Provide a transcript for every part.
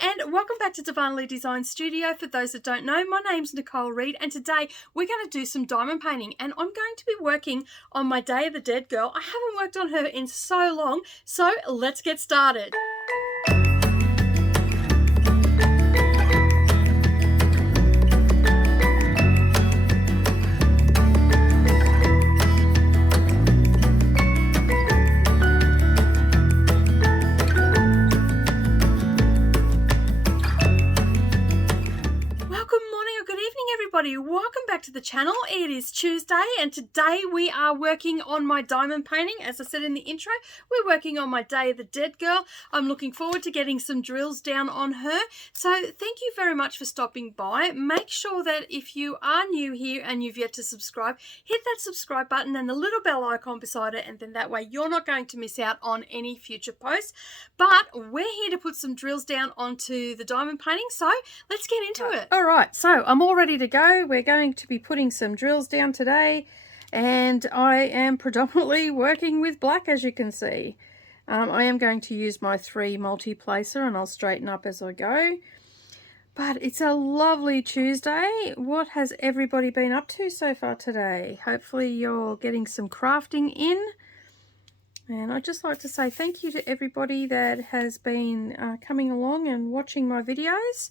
and welcome back to Darvanalee Design Studio. For those that don't know, my name's Nicole Reed, and today we're going to do some diamond painting, and I'm going to be working on my Day of the Dead girl. I haven't worked on her in so long, so let's get started. Welcome back to the channel. It is Tuesday and today we are working on my diamond painting. As I said in the intro, we're working on my Day of the Dead girl. I'm looking forward to getting some drills down on her. So thank you very much for stopping by. Make sure that if you are new here and you've yet to subscribe, hit that subscribe button and the little bell icon beside it, and then that way you're not going to miss out on any future posts. But we're here to put some drills down onto the diamond painting, so let's get into it. All right, so I'm all ready to go. We're going to be putting some drills down today, and I am predominantly working with black, as you can see. I am going to use my 3 multi-placer and I'll straighten up as I go. But it's a lovely Tuesday. What has everybody been up to so far today? Hopefully you're getting some crafting in. And I'd just like to say thank you to everybody that has been coming along and watching my videos.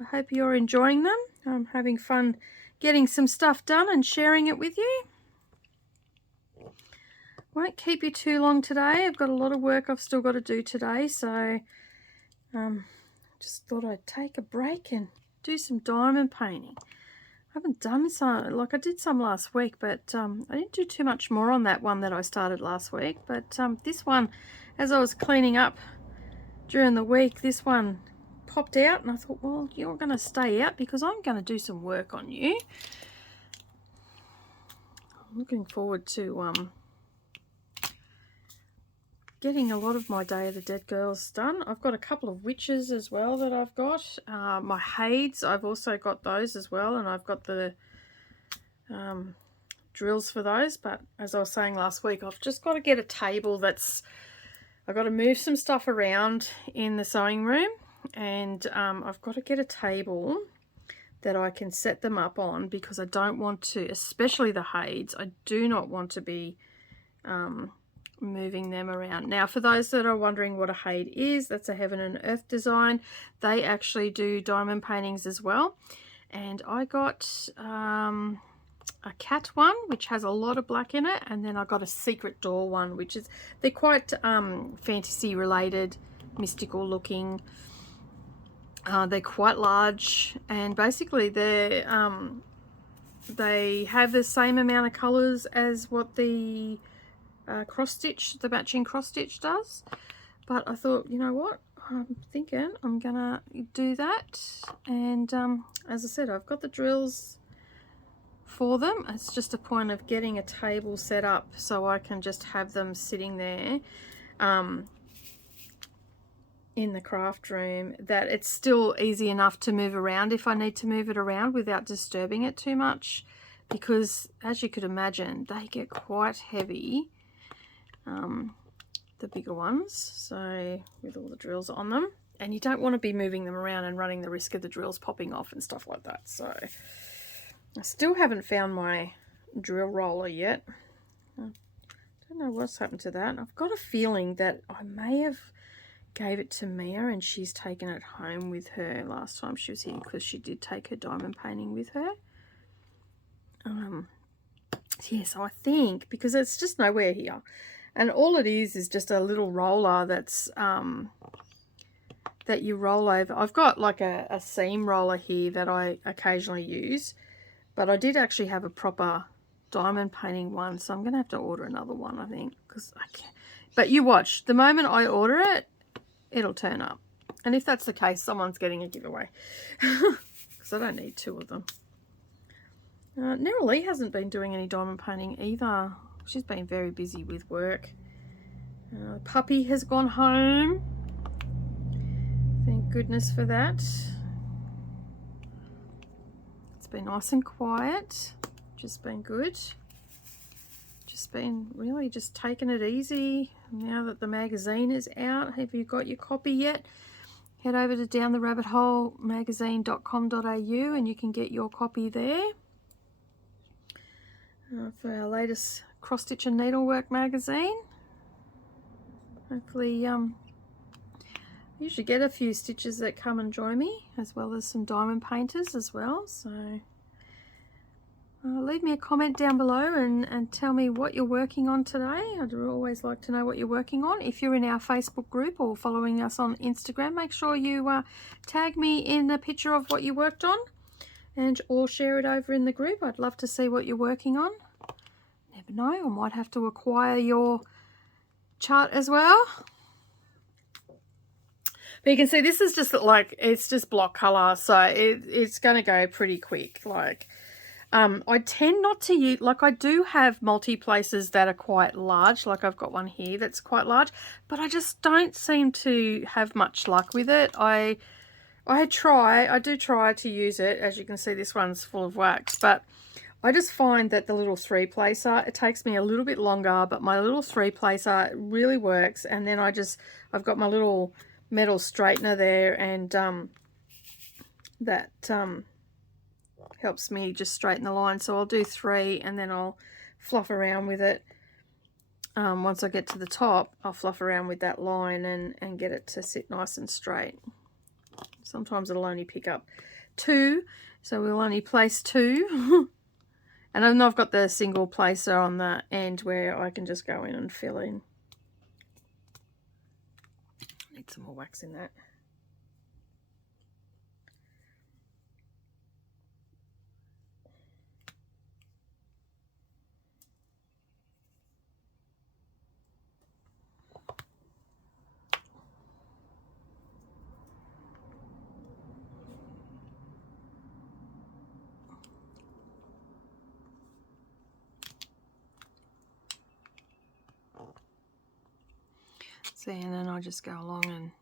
I hope you're enjoying them. I'm having fun getting some stuff done and sharing it with you. Won't keep you too long today. I've got a lot of work I've still got to do today, so just thought I'd take a break and do some diamond painting. I haven't done some, like I did some last week, but I didn't do too much more on that one that I started last week. But this one, as I was cleaning up during the week, this one popped out and I thought, well, you're going to stay out because I'm going to do some work on you. I'm looking forward to getting a lot of my Day of the Dead girls done. I've got a couple of witches as well that I've got. My Hades, I've also got those as well, and I've got the drills for those. But as I was saying last week, I've just got to get a table that's, I've got to move some stuff around in the sewing room, and I've got to get a table that I can set them up on, because I don't want to, especially the Hades, I do not want to be moving them around. Now, for those that are wondering what a Hade is, that's a Heaven and Earth design. They actually do diamond paintings as well. And I got a cat one, which has a lot of black in it, and then I got a secret door one, which is, they're quite fantasy related, mystical looking. They're quite large, and basically they have the same amount of colors as what the cross stitch, the matching cross stitch does. But I thought, you know what, I'm thinking I'm gonna do that. And as I said, I've got the drills for them. It's just a point of getting a table set up so I can just have them sitting there in the craft room, that it's still easy enough to move around if I need to move it around without disturbing it too much, because as you could imagine, they get quite heavy, the bigger ones, so with all the drills on them, and you don't want to be moving them around and running the risk of the drills popping off and stuff like that. So I still haven't found my drill roller yet. I don't know what's happened to that. I've got a feeling that I may have gave it to Mia and she's taken it home with her last time she was here, because she did take her diamond painting with her. Yeah, so I think, because it's just nowhere here, and all it is just a little roller that's that you roll over. I've got like a seam roller here that I occasionally use, but I did actually have a proper diamond painting one, so I'm gonna have to order another one, I think, because I can't. But you watch, the moment I order it, it'll turn up, and if that's the case, someone's getting a giveaway, because I don't need 2 of them. Neroli hasn't been doing any diamond painting either. She's been very busy with work. Puppy has gone home, thank goodness for that. It's been nice and quiet, just been good. Just been really just taking it easy now that the magazine is out. Have you got your copy yet? head over to downtherabbitholemagazine.com.au and you can get your copy there for our latest cross stitch and needlework magazine. Hopefully I usually get a few stitches that come and join me, as well as some diamond painters as well. So leave me a comment down below and tell me what you're working on today. I'd always like to know what you're working on. If you're in our Facebook group or following us on Instagram, make sure you tag me in a picture of what you worked on, or share it over in the group. I'd love to see what you're working on. Never know, I might have to acquire your chart as well. But you can see this is just like, it's just block color, so it's going to go pretty quick. Like, I tend not to use, like I do have multi-places that are quite large, like I've got one here that's quite large, but I just don't seem to have much luck with it. I do try to use it. As you can see, this one's full of wax, but I just find that the little 3-placer, it takes me a little bit longer, but my little 3-placer really works. And then I've got my little metal straightener there, and that helps me just straighten the line. So I'll do 3 and then I'll fluff around with it. Once I get to the top, I'll fluff around with that line and get it to sit nice and straight. Sometimes it'll only pick up 2, so we'll only place 2. And then I've got the single placer on the end where I can just go in and fill in. Need some more wax in that. See, and then I just go along and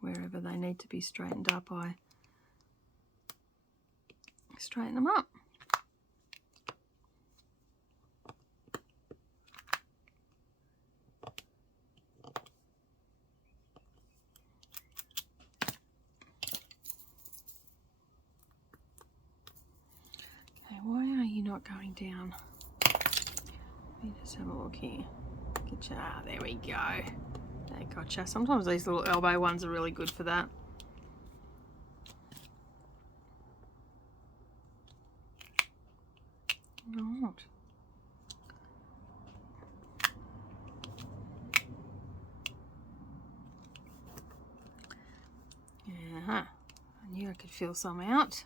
wherever they need to be straightened up, I straighten them up. Okay, why are you not going down? Let me just have a look here. Get you, there we go. They gotcha. Sometimes these little elbow ones are really good for that. Right. Yeah, I knew I could feel some out.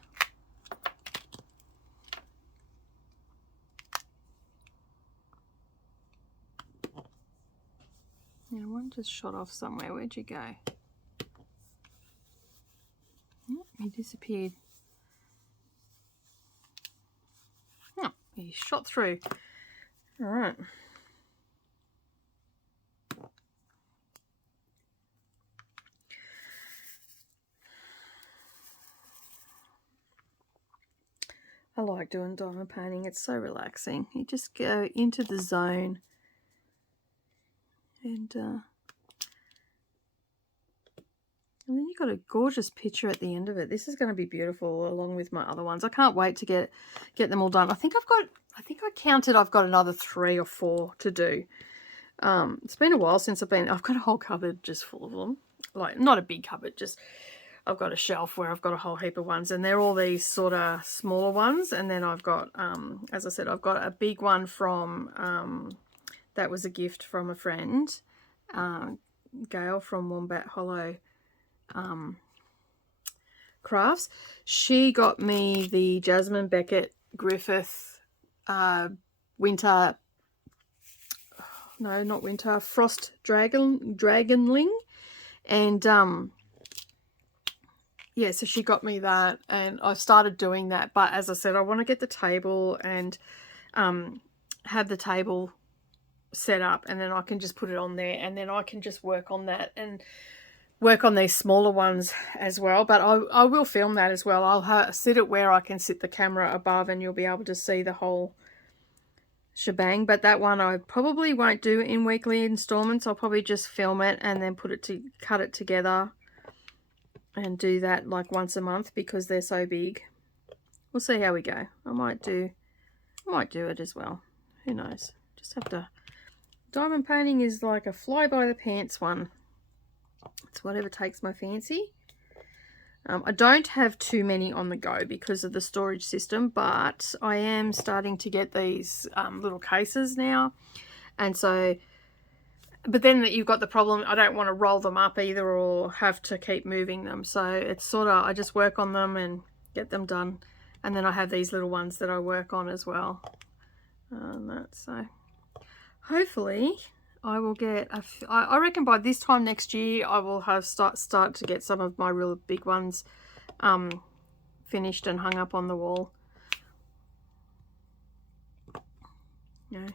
Yeah, one just shot off somewhere. Where'd you go? Oh, he disappeared. Oh, he shot through. All right. I like doing diamond painting. It's so relaxing. You just go into the zone. And then you've got a gorgeous picture at the end of it. This is going to be beautiful along with my other ones. I can't wait to get them all done. I think I counted, I've got another 3 or 4 to do. It's been a while since I've got a whole cupboard just full of them. Like, not a big cupboard, just I've got a shelf where I've got a whole heap of ones, and they're all these sort of smaller ones. And then I've got, as I said, I've got a big one from, that was a gift from a friend, Gail from Wombat Hollow Crafts. She got me the Jasmine Beckett Griffith Frost Dragonling, and yeah, so she got me that, and I started doing that. But as I said, I want to get the table and have the table set up, and then I can just put it on there, and then I can just work on that and work on these smaller ones as well. But I will film that as well. I'll sit it where I can sit the camera above, and you'll be able to see the whole shebang. But that one I probably won't do in weekly installments. I'll probably just film it and then cut it together and do that like once a month because they're so big. We'll see how we go. I might do it as well. Who knows? Just have to. Diamond painting is like a fly by the pants one. It's whatever takes my fancy. I don't have too many on the go because of the storage system, but I am starting to get these little cases now. And so, but then you've got the problem, I don't want to roll them up either or have to keep moving them. So it's sort of, I just work on them and get them done. And then I have these little ones that I work on as well. So hopefully I will get, I reckon by this time next year I will have start to get some of my real big ones finished and hung up on the wall. Yeah,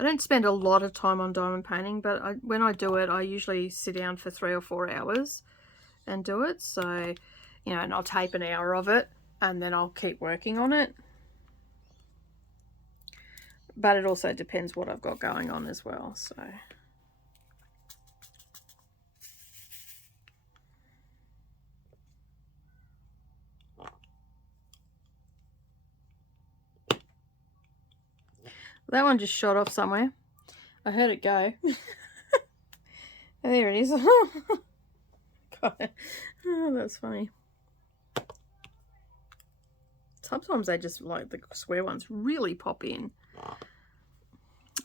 I don't spend a lot of time on diamond painting, but when I do it, I usually sit down for 3 or 4 hours and do it. So, you know, and I'll tape an hour of it and then I'll keep working on it. But it also depends what I've got going on as well. So that one just shot off somewhere. I heard it go. There it is. God. Oh, that's funny. Sometimes they just, like the square ones, really pop in.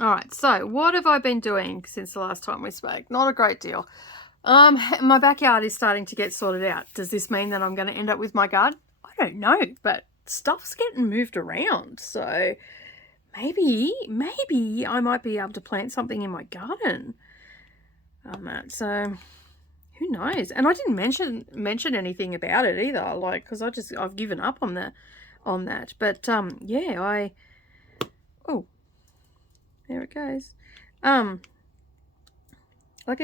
Alright, so what have I been doing since the last time we spoke? Not a great deal. My backyard is starting to get sorted out. Does this mean that I'm going to end up with my garden? I don't know, but stuff's getting moved around. So maybe I might be able to plant something in my garden on that. So who knows? And I didn't mention anything about it either, like, because I've given up on that. But yeah, oh, there it goes. Lucky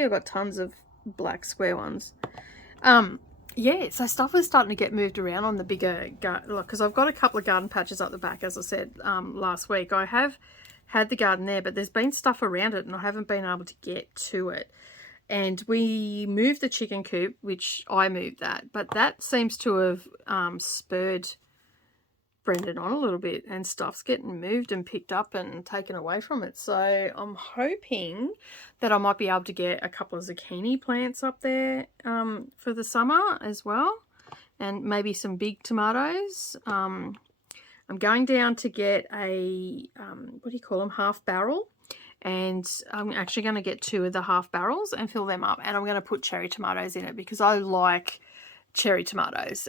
I've got tons of black square ones. Yeah, so stuff is starting to get moved around on the bigger garden, because I've got a couple of garden patches up the back, as I said last week. I have had the garden there, but there's been stuff around it and I haven't been able to get to it. And we moved the chicken coop, which I moved that, but that seems to have spurred Brendan on a little bit, and stuff's getting moved and picked up and taken away from it. So I'm hoping that I might be able to get a couple of zucchini plants up there for the summer as well, and maybe some big tomatoes. I'm going down to get a what do you call them, half barrel, and I'm actually going to get 2 of the half barrels and fill them up, and I'm going to put cherry tomatoes in it because I like cherry tomatoes.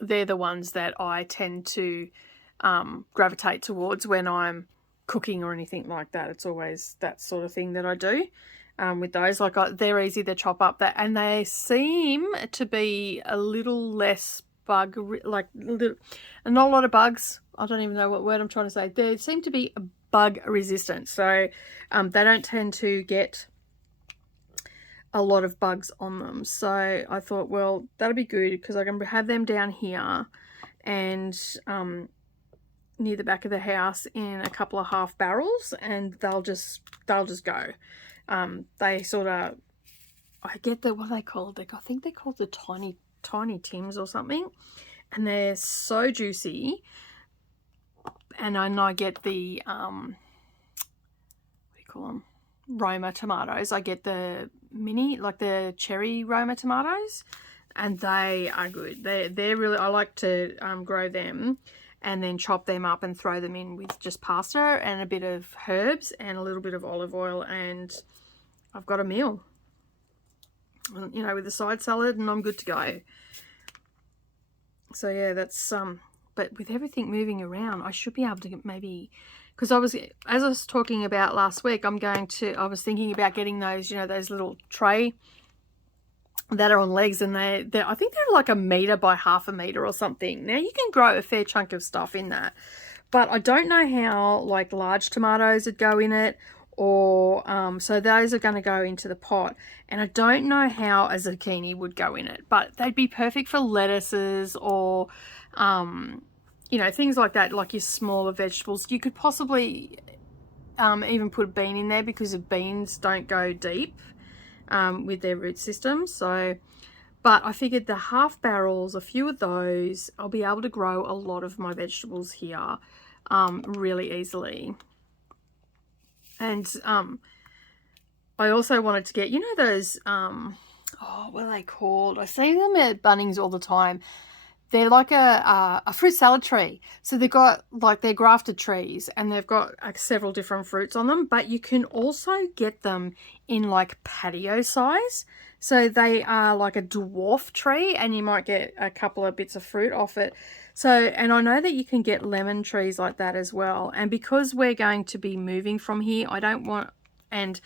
They're the ones that I tend to gravitate towards when I'm cooking or anything like that. It's always that sort of thing that I do with those. Like they're easy to chop up, and they seem to be a little less not a lot of bugs. I don't even know what word I'm trying to say. They seem to be bug resistant, so they don't tend to get a lot of bugs on them. So I thought, well, that'll be good because I can have them down here and near the back of the house in a couple of half barrels, and they'll just go. They sort of, I get the, what are they called? I think they're called the tiny Tims or something, and they're so juicy. And I get the what do you call them? Roma tomatoes. I get the mini, like the cherry Roma tomatoes, and they are good. They're really, I like to grow them and then chop them up and throw them in with just pasta and a bit of herbs and a little bit of olive oil, and I've got a meal, you know, with a side salad, and I'm good to go. So yeah, that's but with everything moving around, I should be able to get maybe, because as I was talking about last week, I was thinking about getting those, you know, those little tray that are on legs, and I think they're like 1 meter by half a meter or something. Now you can grow a fair chunk of stuff in that, but I don't know how like large tomatoes would go in it, or so those are going to go into the pot, and I don't know how a zucchini would go in it, but they'd be perfect for lettuces or you know, things like that, like your smaller vegetables. You could possibly even put a bean in there because the beans don't go deep with their root system. So, But I figured the half barrels, a few of those, I'll be able to grow a lot of my vegetables here really easily. And I also wanted to get, you know, those, oh, what are they called? I see them at Bunnings all the time. They're like a fruit salad tree. So they've got, like, they're grafted trees and they've got several different fruits on them, but you can also get them in like patio size. So they are like a dwarf tree and you might get a couple of bits of fruit off it. So, and I know that you can get lemon trees like that as well. And because we're going to be moving from here, I don't want, and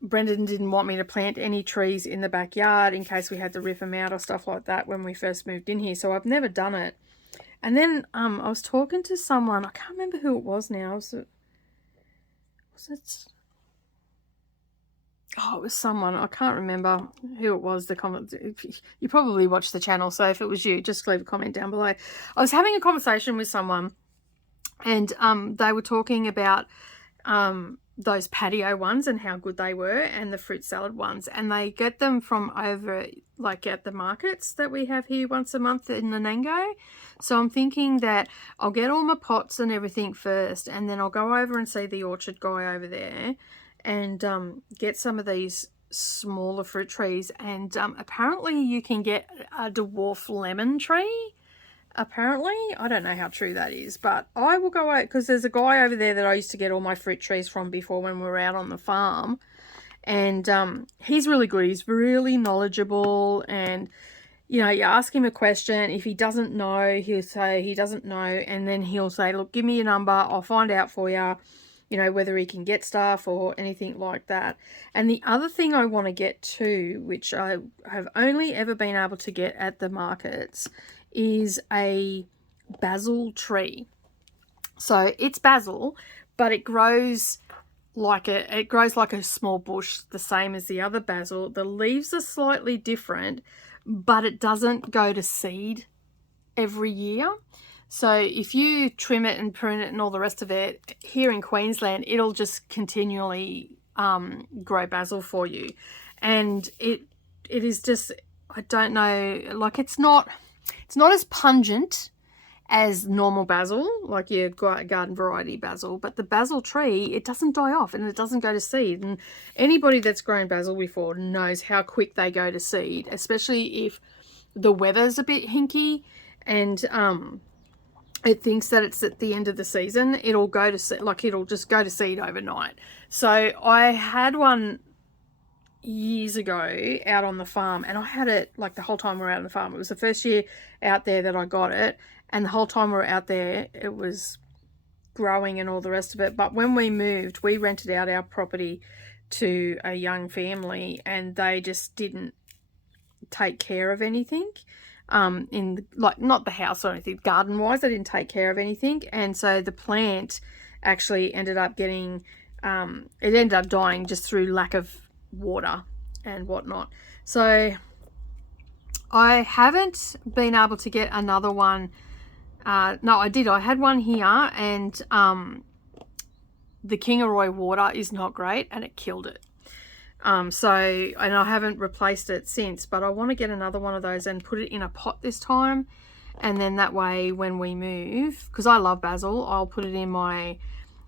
Brendan didn't want me to plant any trees in the backyard in case we had to rip them out or stuff like that when we first moved in here. So I've never done it. And then I was talking to someone. I can't remember who it was now. Was it? Oh, it was someone. I can't remember who it was. The comment. You probably watch the channel. So if it was you, just leave a comment down below. I was having a conversation with someone and they were talking about those patio ones and how good they were, and the fruit salad ones, and they get them from over like at the markets that we have here once a month in Nanango. So I'm thinking that I'll get all my pots and everything first, and then I'll go over and see the orchard guy over there and get some of these smaller fruit trees. And apparently you can get a dwarf lemon tree. Apparently, I don't know how true that is, but I will go out because there's a guy over there that I used to get all my fruit trees from before when we were out on the farm, and he's really good. He's really knowledgeable, and you know, you ask him a question, if he doesn't know, he'll say he doesn't know, and then he'll say, look, give me your number, I'll find out for you, you know, whether he can get stuff or anything like that. And the other thing I want to get too, which I have only ever been able to get at the markets, is a basil tree. So it's basil, but it grows like a small bush, the same as the other basil. The leaves are slightly different, but it doesn't go to seed every year. So if you trim it and prune it and all the rest of it, here in Queensland, it'll just continually grow basil for you. And it is just, I don't know, like it's not as pungent as normal basil, like your garden variety basil, but the basil tree, it doesn't die off and it doesn't go to seed. And anybody that's grown basil before knows how quick they go to seed, especially if the weather's a bit hinky and it thinks that it's at the end of the season. It'll go to seed, like it'll just go to seed overnight. So I had one years ago out on the farm, and I had it like the whole time we were out on the farm. It was the first year out there that I got it, and the whole time we were out there it was growing and all the rest of it. But when we moved, we rented out our property to a young family, and they just didn't take care of anything like not the house or anything, garden wise they didn't take care of anything, and so the plant actually ended up getting it ended up dying just through lack of water and whatnot. So I haven't been able to get another one. No, I did. I had one here, and the Kingaroy water is not great and it killed it. So, and I haven't replaced it since, but I want to get another one of those and put it in a pot this time. And then that way when we move, because I love basil, I'll put it in my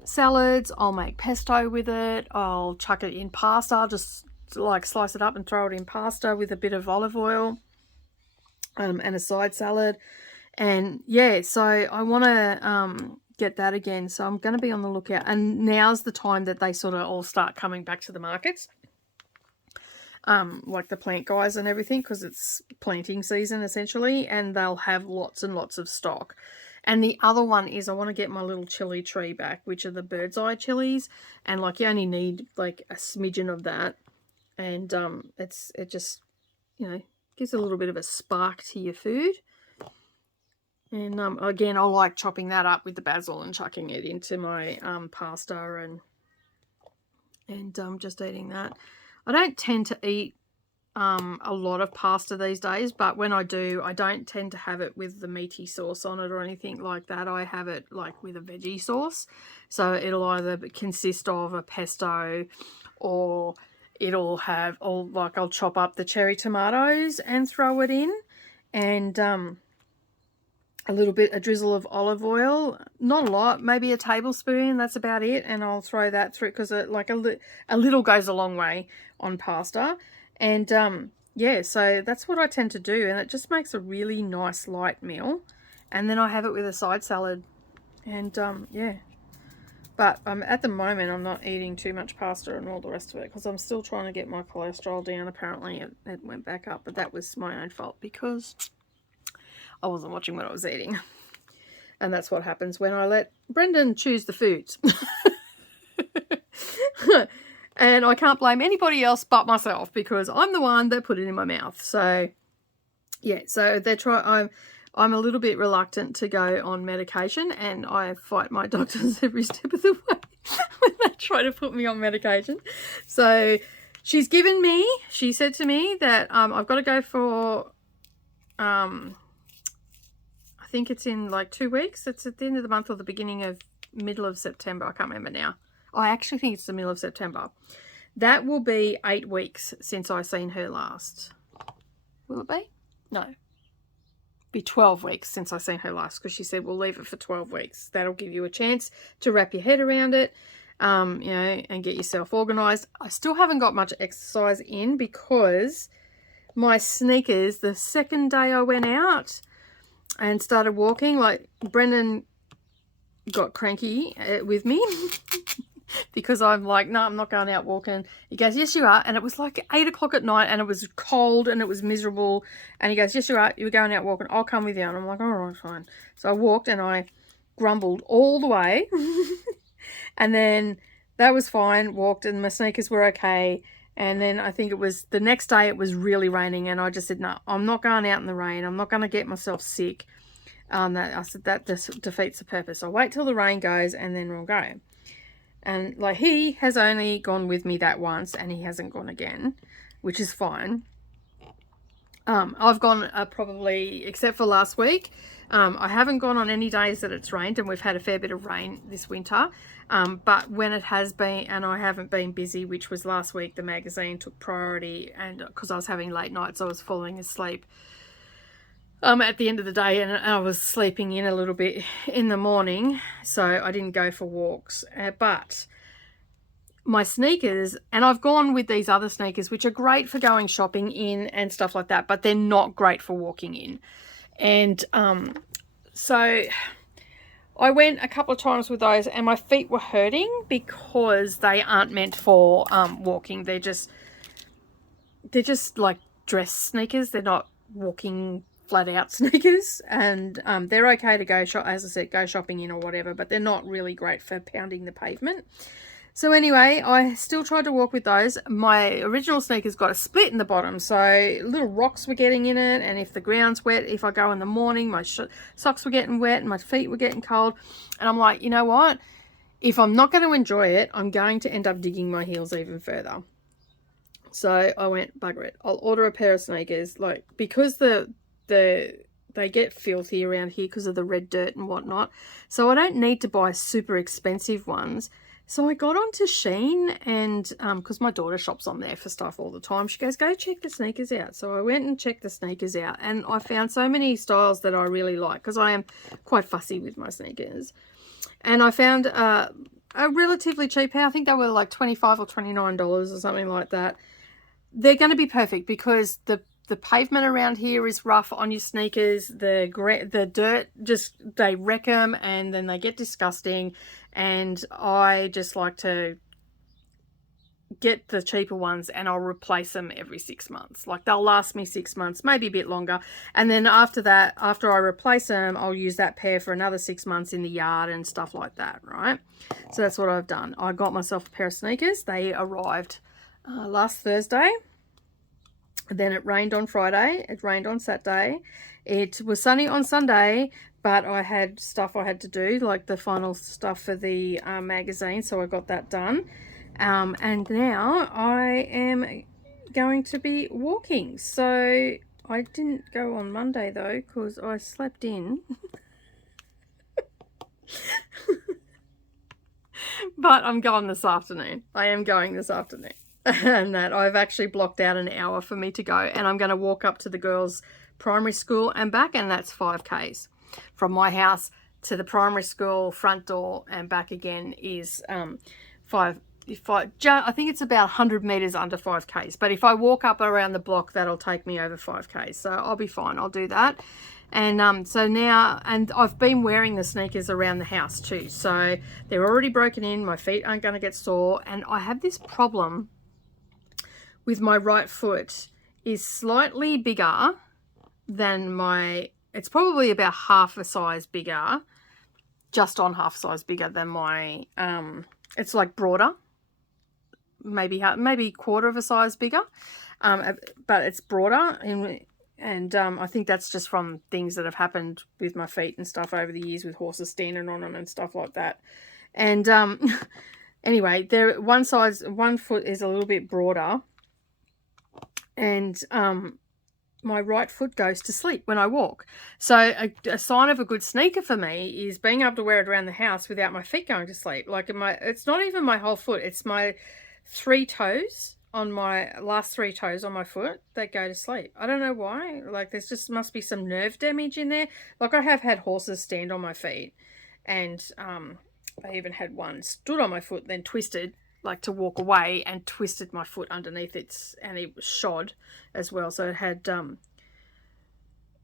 salads, I'll make pesto with it, I'll chuck it in pasta, just like slice it up and throw it in pasta with a bit of olive oil and a side salad. And yeah, so I want to get that again, so I'm going to be on the lookout. And now's the time that they sort of all start coming back to the markets, like the plant guys and everything, because it's planting season essentially, and they'll have lots and lots of stock. And the other one is I want to get my little chili tree back, which are the bird's eye chilies, and like you only need like a smidgen of that, and it just, you know, gives a little bit of a spark to your food. And again, I like chopping that up with the basil and chucking it into my pasta and just eating that. I don't tend to eat a lot of pasta these days, but when I do, I don't tend to have it with the meaty sauce on it or anything like that. I have it like with a veggie sauce. So it'll either consist of a pesto, or it'll have all, like, I'll chop up the cherry tomatoes and throw it in, and a drizzle of olive oil, not a lot, maybe a tablespoon, that's about it, and I'll throw that through, because like a little goes a long way on pasta. And yeah, so that's what I tend to do, and it just makes a really nice light meal. And then I have it with a side salad, and yeah. But at the moment I'm not eating too much pasta and all the rest of it, because I'm still trying to get my cholesterol down. Apparently it went back up, but that was my own fault, because I wasn't watching what I was eating. And that's what happens when I let Brendan choose the foods. And I can't blame anybody else but myself, because I'm the one that put it in my mouth. So yeah, so I'm a little bit reluctant to go on medication, and I fight my doctors every step of the way when they try to put me on medication. So she said to me that I've got to go for I think it's in like 2 weeks. It's at the end of the month or the middle of September. I can't remember now. I actually think it's the middle of September. That will be 8 weeks since I seen her last. Will it be? No. Be 12 weeks since I seen her last, because she said we'll leave it for 12 weeks. That'll give you a chance to wrap your head around it, you know, and get yourself organized. I still haven't got much exercise in, because my sneakers, the second day I went out and started walking, like, Brendan got cranky with me because I'm like, no, I'm not going out walking. He goes, yes, you are. And it was like 8 o'clock at night, and it was cold and it was miserable. And he goes, yes, you are. You're going out walking. I'll come with you. And I'm like, all right, fine. So I walked, and I grumbled all the way. And then that was fine. Walked, and my sneakers were okay. And then I think it was the next day, it was really raining, and I just said, no, I'm not going out in the rain. I'm not going to get myself sick. I said that just defeats the purpose. I'll wait till the rain goes, and then we'll go. And like, he has only gone with me that once, and he hasn't gone again, which is fine. I've gone probably, except for last week, I haven't gone on any days that it's rained, and we've had a fair bit of rain this winter. But when it has been, and I haven't been busy, which was last week, the magazine took priority, and because I was having late nights, I was falling asleep at the end of the day, and I was sleeping in a little bit in the morning, so I didn't go for walks. But my sneakers, and I've gone with these other sneakers, which are great for going shopping in and stuff like that, but they're not great for walking in. And so I went a couple of times with those, and my feet were hurting, because they aren't meant for walking. They're just like dress sneakers. They're not walking flat out sneakers, and they're okay to go as I said, go shopping in or whatever, but they're not really great for pounding the pavement. So anyway, I still tried to walk with those. My original sneakers got a split in the bottom, so little rocks were getting in it, and if the ground's wet, if I go in the morning, my socks were getting wet and my feet were getting cold. And I'm like, you know what, if I'm not going to enjoy it, I'm going to end up digging my heels even further. So I went, bugger it, I'll order a pair of sneakers, like, because they get filthy around here because of the red dirt and whatnot, so I don't need to buy super expensive ones. So I got onto Shein, and because my daughter shops on there for stuff all the time, she goes, go check the sneakers out. So I went and checked the sneakers out, and I found so many styles that I really like, because I am quite fussy with my sneakers. And I found a relatively cheap pair. I think they were like $25 or $29 or something like that. They're going to be perfect, because the pavement around here is rough on your sneakers. The dirt, they wreck them, and then they get disgusting. And I just like to get the cheaper ones, and I'll replace them every 6 months. Like, they'll last me 6 months, maybe a bit longer. And then after that, after I replace them, I'll use that pair for another 6 months in the yard and stuff like that, right? So that's what I've done. I got myself a pair of sneakers. They arrived last Thursday. Then it rained on Friday, it rained on Saturday, it was sunny on Sunday, but I had stuff I had to do, like the final stuff for the magazine, so I got that done. And now I am going to be walking. So I didn't go on Monday though, because I slept in. But I'm going this afternoon. I am going this afternoon. and that I've actually blocked out an hour for me to go, and I'm going to walk up to the girls' primary school and back, and that's 5Ks. From my house to the primary school front door and back again is I think it's about 100 meters under 5Ks, but if I walk up around the block, that'll take me over 5Ks, so I'll be fine. I'll do that. And so now, and I've been wearing the sneakers around the house too, so they're already broken in, my feet aren't going to get sore, and I have this problem with my right foot is slightly bigger than it's probably about half a size bigger, just on half size bigger than my, it's like broader, maybe quarter of a size bigger, but it's broader, and I think that's just from things that have happened with my feet and stuff over the years with horses standing on them and stuff like that. And anyway, one foot is a little bit broader, and my right foot goes to sleep when I walk. So a sign of a good sneaker for me is being able to wear it around the house without my feet going to sleep. Like it's not even my whole foot, it's my 3 toes. On my last 3 toes on my foot that go to sleep. I don't know why. Like there's just must be some nerve damage in there. Like I have had horses stand on my feet, and I even had one stood on my foot, then twisted like to walk away and twisted my foot underneath it, and it was shod as well. So it had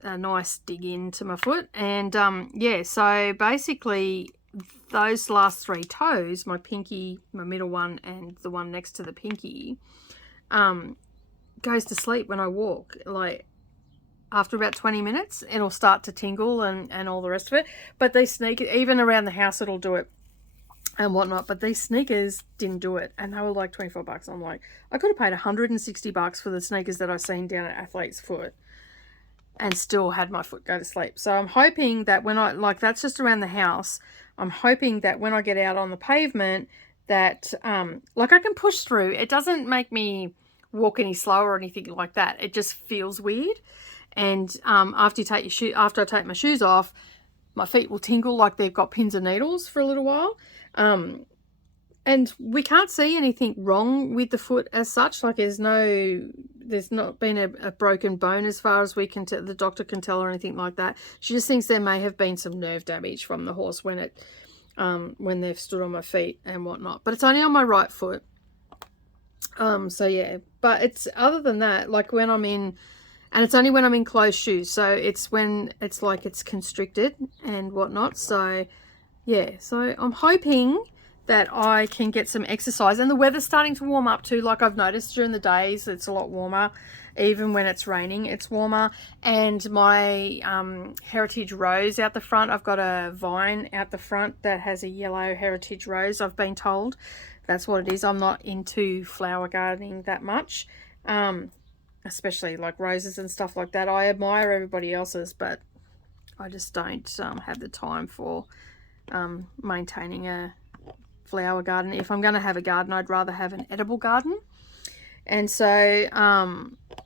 a nice dig into my foot, and yeah. So basically, those last 3 toes, my pinky, my middle one, and the one next to the pinky, goes to sleep when I walk. Like after about 20 minutes, it'll start to tingle and all the rest of it. But these sneakers, even around the house, it'll do it and whatnot. But these sneakers didn't do it, and they were like $24. I'm like, I could have paid $160 for the sneakers that I've seen down at Athlete's Foot, and still had my foot go to sleep. So I'm hoping that when that's just around the house, I'm hoping that when I get out on the pavement that, like I can push through. It doesn't make me walk any slower or anything like that. It just feels weird. And after I take my shoes off, my feet will tingle like they've got pins and needles for a little while. And we can't see anything wrong with the foot as such. Like there's not been a broken bone as far as we can tell, the doctor can tell, or anything like that. She just thinks there may have been some nerve damage from the horse when they've stood on my feet and whatnot. But it's only on my right foot. So yeah, but it's other than that, like when I'm in, and it's only when I'm in closed shoes. So it's when it's like it's constricted and whatnot. So yeah, so I'm hoping that I can get some exercise, and the weather's starting to warm up too. Like I've noticed during the days, it's a lot warmer. Even when it's raining, it's warmer. And my heritage rose out the front, I've got a vine out the front that has a yellow heritage rose, I've been told. That's what it is. I'm not into flower gardening that much, especially like roses and stuff like that. I admire everybody else's, but I just don't have the time for maintaining a flower garden. If I'm going to have a garden, I'd rather have an edible garden. And so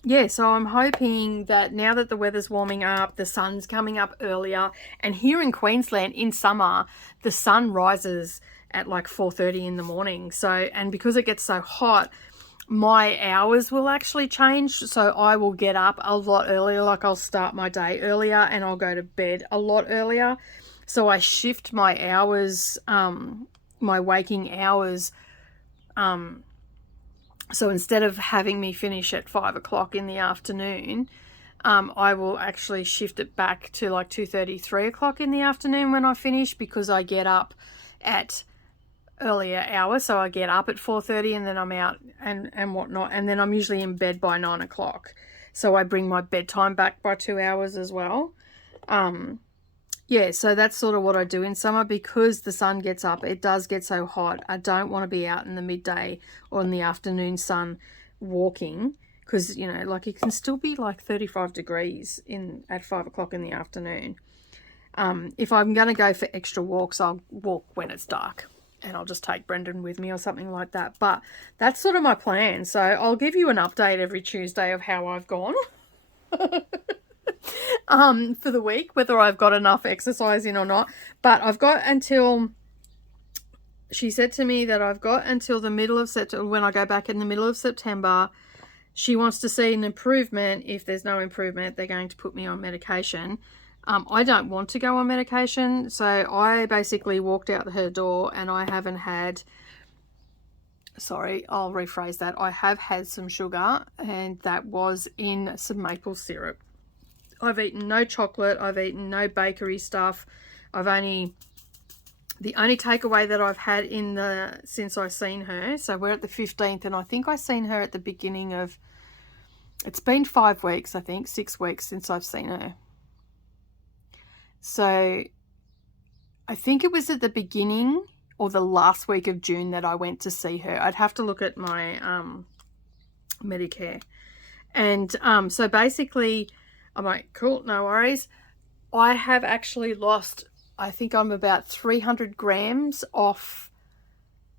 yeah, so I'm hoping that now that the weather's warming up, the sun's coming up earlier, and here in Queensland in summer the sun rises at like 4:30 in the morning. So, and because it gets so hot, my hours will actually change. So I will get up a lot earlier. Like I'll start my day earlier and I'll go to bed a lot earlier. So I shift my hours, my waking hours. So instead of having me finish at 5 o'clock in the afternoon, I will actually shift it back to like 2:30, 3 o'clock in the afternoon when I finish, because I get up at earlier hours. So I get up at 4:30 and then I'm out and whatnot. And then I'm usually in bed by 9 o'clock. So I bring my bedtime back by 2 hours as well. Yeah, so that's sort of what I do in summer, because the sun gets up. It does get so hot. I don't want to be out in the midday or in the afternoon sun walking, because, you know, like it can still be like 35 degrees at 5 o'clock in the afternoon. If I'm going to go for extra walks, I'll walk when it's dark, and I'll just take Brendan with me or something like that. But that's sort of my plan. So I'll give you an update every Tuesday of how I've gone. For the week, whether I've got enough exercise in or not. But I've got until she said to me that I've got until the middle of September. When I go back in the middle of September, she wants to see an improvement. If there's no improvement, they're going to put me on medication. I don't want to go on medication, so I basically walked out her door, and I haven't had, sorry, I'll rephrase that. I have had some sugar, and that was in some maple syrup. I've eaten no chocolate. I've eaten no bakery stuff. The only takeaway that I've had since I've seen her, so we're at the 15th, and I think I seen her at the beginning of, it's been 5 weeks, I think, 6 weeks since I've seen her. So I think it was at the beginning or the last week of June that I went to see her. I'd have to look at my Medicare. And so basically, I'm like, cool, no worries. I have actually lost, I think I'm about 300 grams off,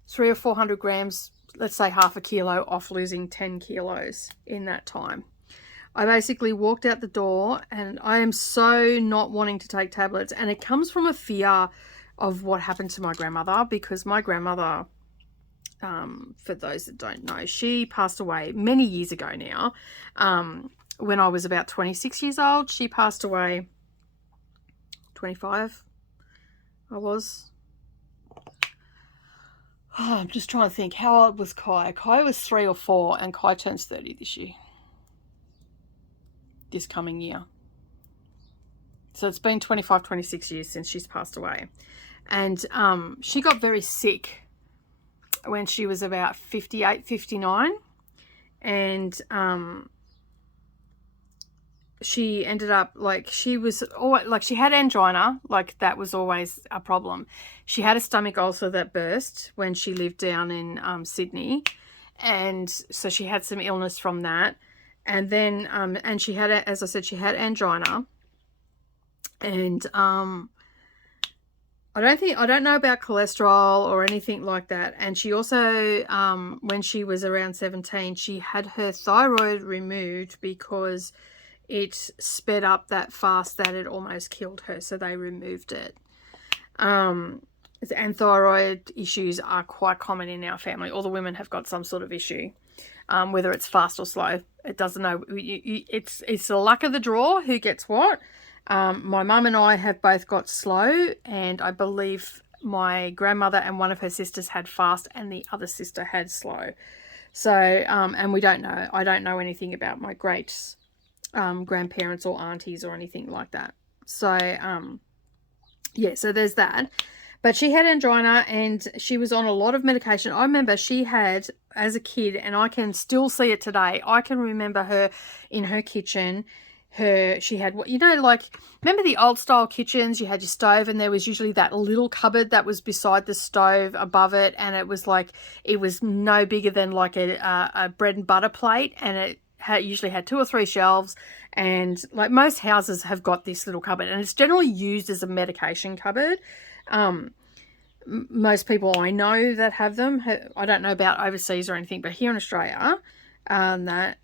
300 or 400 grams, let's say half a kilo off losing 10 kilos in that time. I basically walked out the door, and I am so not wanting to take tablets, and it comes from a fear of what happened to my grandmother, because my grandmother, for those that don't know, she passed away many years ago now. When I was about 26 years old, she passed away. 25 I was. Oh, I'm just trying to think, how old was Kai? Kai was 3 or 4, and Kai turns 30 this coming year. So it's been 25, 26 years since she's passed away. And she got very sick when she was about 58, 59. And she ended up, like, she was always, like, she had angina, like that was always a problem. She had a stomach ulcer that burst when she lived down in Sydney, and so she had some illness from that. And then and she had, as I said, she had angina. And I don't know about cholesterol or anything like that. And she also, when she was around 17, she had her thyroid removed because it sped up that fast that it almost killed her. So they removed it. And thyroid issues are quite common in our family. All the women have got some sort of issue, whether it's fast or slow. It doesn't know. It's the luck of the draw who gets what. My mum and I have both got slow, and I believe my grandmother and one of her sisters had fast, and the other sister had slow. So, and we don't know. I don't know anything about my great grandparents or aunties or anything like that. So, yeah, so there's that. But she had angina, and she was on a lot of medication. I remember she had, as a kid, and I can still see it today, I can remember her in her kitchen. She had, you know, like, remember the old style kitchens? You had your stove, and there was usually that little cupboard that was beside the stove above it, and it was like, it was no bigger than like a bread and butter plate, and it usually had 2 or 3 shelves. And like most houses have got this little cupboard, and it's generally used as a medication cupboard. Most people I know that have them, I don't know about overseas or anything, but here in Australia, that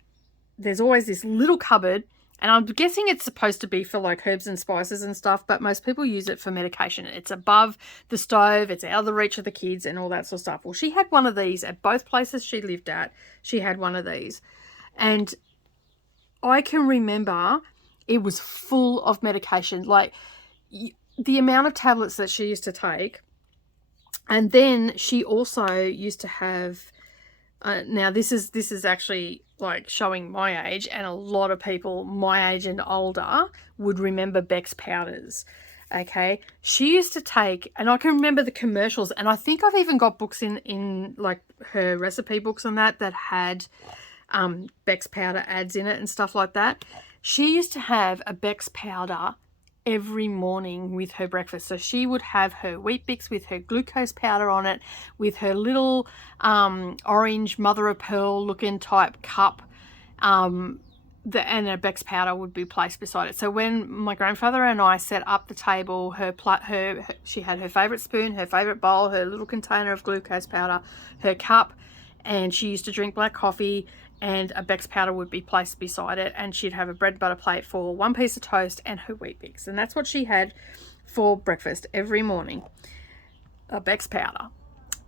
there's always this little cupboard, and I'm guessing it's supposed to be for like herbs and spices and stuff, but most people use it for medication. It's above the stove, it's out of the reach of the kids and all that sort of stuff. Well, she had one of these at both places she lived at. She had one of these, and I can remember it was full of medication, like the amount of tablets that she used to take. And then she also used to have, now this is actually like showing my age, and a lot of people my age and older would remember Beck's powders. Okay, she used to take, and I can remember the commercials, and I think I've even got books in like her recipe books and that had Beck's powder ads in it and stuff like that. She used to have a Beck's powder every morning with her breakfast. So she would have her Wheat Bix with her glucose powder on it, with her little orange mother of pearl looking type cup, and a Beck's powder would be placed beside it. So when my grandfather and I set up the table, she had her favourite spoon, her favourite bowl, her little container of glucose powder, her cup, and she used to drink black coffee, and a Beck's powder would be placed beside it, and she'd have a bread and butter plate for 1 piece of toast and her Wheat Bix. And that's what she had for breakfast every morning, a Beck's powder.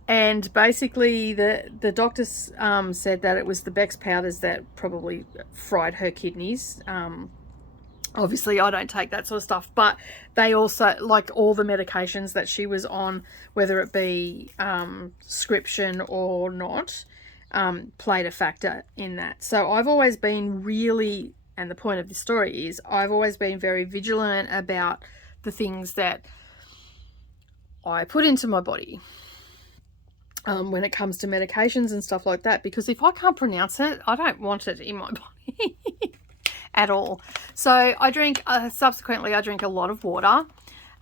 And basically the doctors said that it was the Bex powders that probably fried her kidneys. Obviously I don't take that sort of stuff, but they also, like all the medications that she was on, whether it be prescription or not, played a factor in that. So I've always been really, and the point of this story is, I've always been very vigilant about the things that I put into my body when it comes to medications and stuff like that, because if I can't pronounce it, I don't want it in my body at all. So I drink, subsequently I drink a lot of water,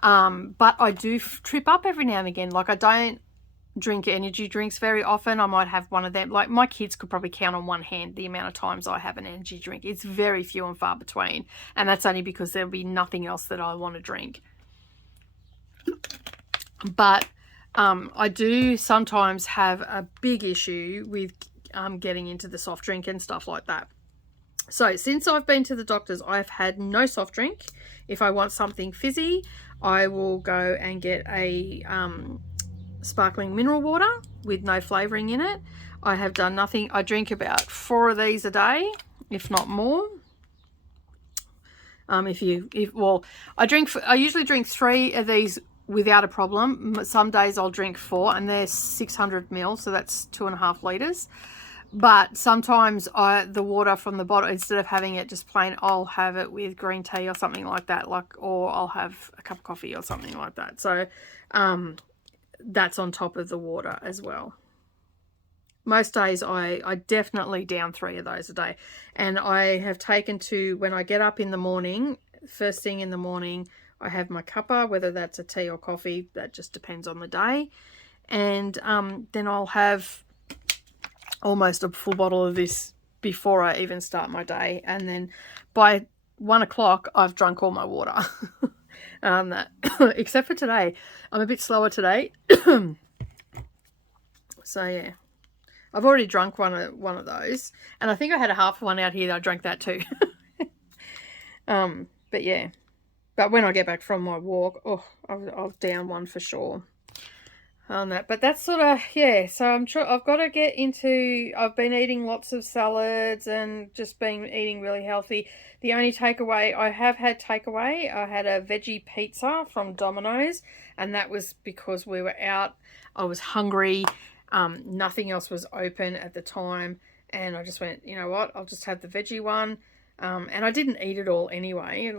but I do trip up every now and again. Like I don't drink energy drinks very often. I might have one of them. Like my kids could probably count on one hand the amount of times I have an energy drink. It's very few and far between, and that's only because there'll be nothing else that I want to drink. But I do sometimes have a big issue with getting into the soft drink and stuff like that. So since I've been to the doctors, I've had no soft drink. If I want something fizzy, I will go and get a sparkling mineral water with no flavouring in it. I have done nothing. I drink about 4 of these a day, if not more. I usually drink 3 of these without a problem. Some days I'll drink 4, and they're 600 ml, so that's 2.5 litres. But sometimes the water from the bottle, instead of having it just plain, I'll have it with green tea or something like that, or I'll have a cup of coffee or something like that. So that's on top of the water as well. Most days I definitely down 3 of those a day. And I have taken to, when I get up in the morning, first thing in the morning, I have my cuppa, whether that's a tea or coffee, that just depends on the day. And then I'll have almost a full bottle of this before I even start my day. And then by 1 o'clock, I've drunk all my water. Except for today. I'm a bit slower today. So yeah, I've already drunk one of those, and I think I had a half one out here that I drank that too. But yeah, but when I get back from my walk, I'll down one for sure on that. But that's sort of, yeah, so I'm sure I've got to get into, I've been eating lots of salads and just been eating really healthy. The only takeaway, I have had takeaway, I had a veggie pizza from Domino's, and that was because we were out, I was hungry, nothing else was open at the time, and I just went, you know what, I'll just have the veggie one, and I didn't eat it all anyway,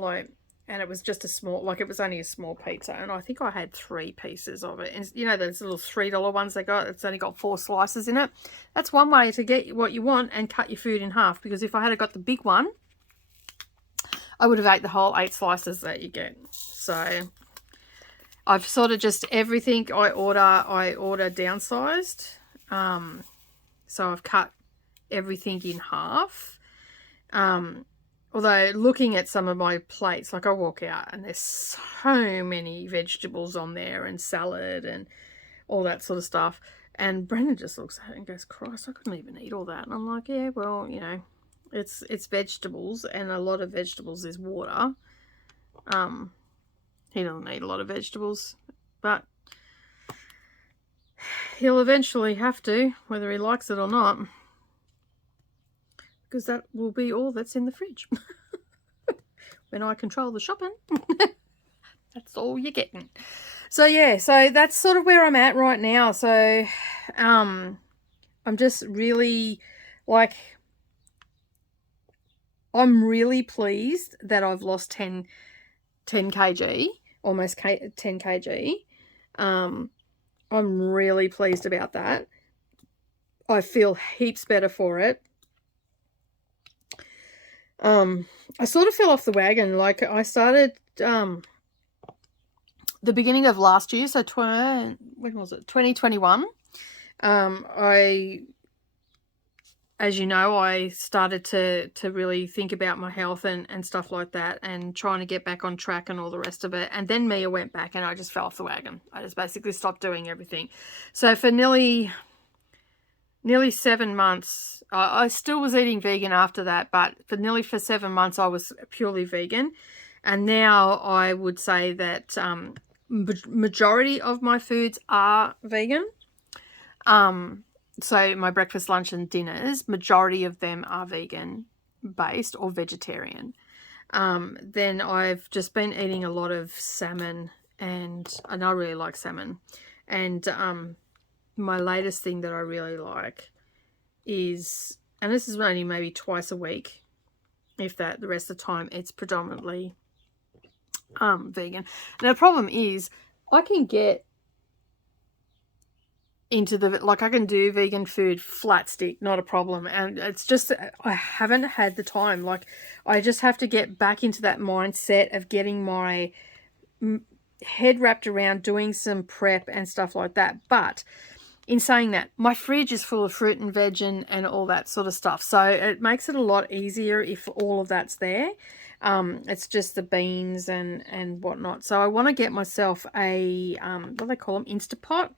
and it was just a small, it was only a small pizza, and I think I had 3 pieces of it. And you know those little $3 ones they got, it's only got 4 slices in it. That's one way to get what you want and cut your food in half, because if I had got the big one, I would have ate the whole 8 slices that you get. So I've sort of just everything I order downsized. So I've cut everything in half. Although looking at some of my plates, I walk out and there's so many vegetables on there and salad and all that sort of stuff. And Brendan just looks at it and goes, Christ, I couldn't even eat all that. And I'm like, yeah, well, you know, it's vegetables, and a lot of vegetables is water. He doesn't eat a lot of vegetables, but he'll eventually have to, whether he likes it or not. Because that will be all that's in the fridge. When I control the shopping, that's all you're getting. So yeah, so that's sort of where I'm at right now. So I'm just really, I'm really pleased that I've lost 10 kg, almost 10 kg. I'm really pleased about that. I feel heaps better for it. I sort of fell off the wagon. I started the beginning of last year, so when was it? 2021. As you know, I started to really think about my health and stuff like that, and trying to get back on track and all the rest of it. And then Mia went back and I just fell off the wagon. I just basically stopped doing everything. So for nearly 7 months, I still was eating vegan after that, but for 7 months I was purely vegan. And now I would say that majority of my foods are vegan. So my breakfast, lunch and dinners, majority of them are vegan based or vegetarian. Then I've just been eating a lot of salmon, and I really like salmon. And my latest thing that I really like is, and this is only maybe twice a week, if that, the rest of the time it's predominantly vegan. Now the problem is I can get into the, like, I can do vegan food flat stick, not a problem, and it's just I haven't had the time. Like, I just have to get back into that mindset of getting my head wrapped around doing some prep and stuff like that. But in saying that, my fridge is full of fruit and veg and all that sort of stuff, so it makes it a lot easier if all of that's there. It's just the beans and whatnot. So I want to get myself a what do they call them, Instapot,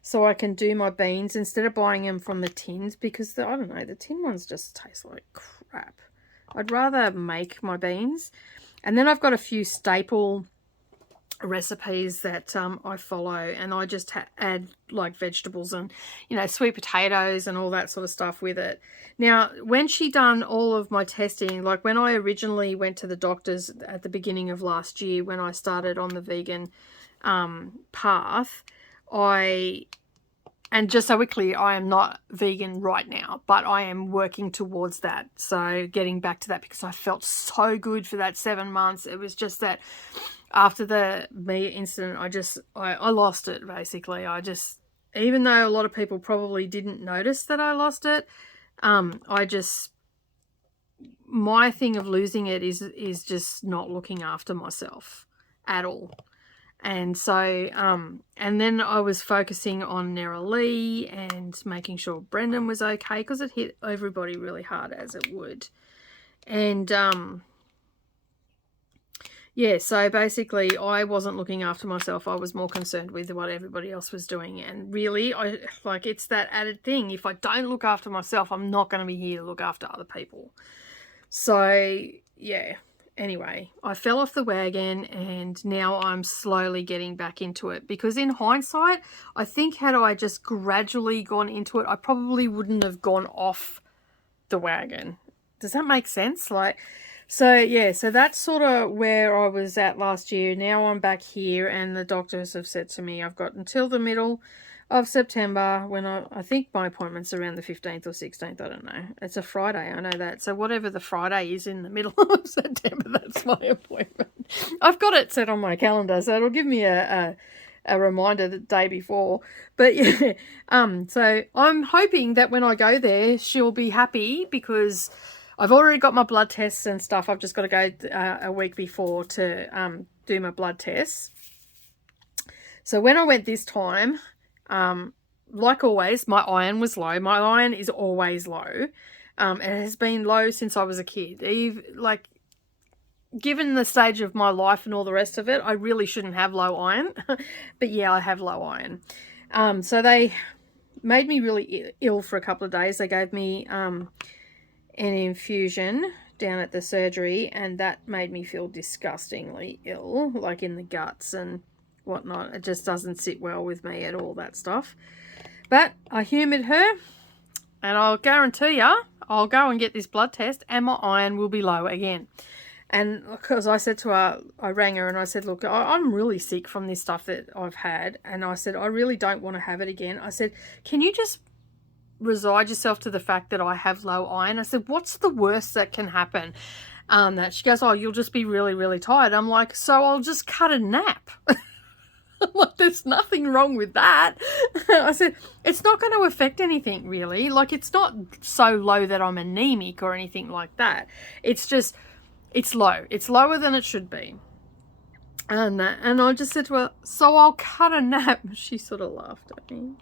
so I can do my beans instead of buying them from the tins, because I don't know, the tin ones just taste like crap. I'd rather make my beans. And then I've got a few staple recipes that I follow, and I just add like vegetables and, you know, sweet potatoes and all that sort of stuff with it. Now, when she done all of my testing, like when I originally went to the doctors at the beginning of last year, when I started on the vegan path, and just so we're clear, I am not vegan right now, but I am working towards that. So getting back to that, because I felt so good for that 7 months. It was just that after the meat incident, I lost it, basically. Even though a lot of people probably didn't notice that I lost it, my thing of losing it is just not looking after myself at all. And so, and then I was focusing on Nicole and making sure Brendan was okay, because it hit everybody really hard, as it would. And, yeah, so basically I wasn't looking after myself. I was more concerned with what everybody else was doing. And really, it's that added thing. If I don't look after myself, I'm not going to be here to look after other people. So, yeah. Anyway, I fell off the wagon, and now I'm slowly getting back into it, because in hindsight, I think had I just gradually gone into it, I probably wouldn't have gone off the wagon. Does that make sense? So yeah, so that's sort of where I was at last year. Now I'm back here, and the doctors have said to me I've got until the middle of September, when I think my appointment's around the 15th or 16th, I don't know. It's a Friday, I know that. So whatever the Friday is in the middle of September, that's my appointment. I've got it set on my calendar, so it'll give me a reminder the day before. But yeah, so I'm hoping that when I go there, she'll be happy, because I've already got my blood tests and stuff. I've just got to go a week before to do my blood tests. So when I went this time, like always, my iron was low. My iron is always low. It has been low since I was a kid. Given the stage of my life and all the rest of it, I really shouldn't have low iron. But yeah, I have low iron. So they made me really ill for a couple of days. They gave me an infusion down at the surgery, and that made me feel disgustingly ill, like in the guts and whatnot. It just doesn't sit well with me at all, that stuff. But I humoured her, and I'll guarantee you, I'll go and get this blood test, and my iron will be low again. And because I said to her, I rang her and I said, look, I'm really sick from this stuff that I've had, and I said, I really don't want to have it again. I said, can you just reside yourself to the fact that I have low iron? I said, what's the worst that can happen? That she goes, oh, you'll just be really, really tired. I'm like, so I'll just cut a nap. I'm like, there's nothing wrong with that. I said, it's not going to affect anything really. Like, it's not so low that I'm anemic or anything like that. It's just, it's low. It's lower than it should be. And I just said to her, so I'll cut a nap. She sort of laughed at me.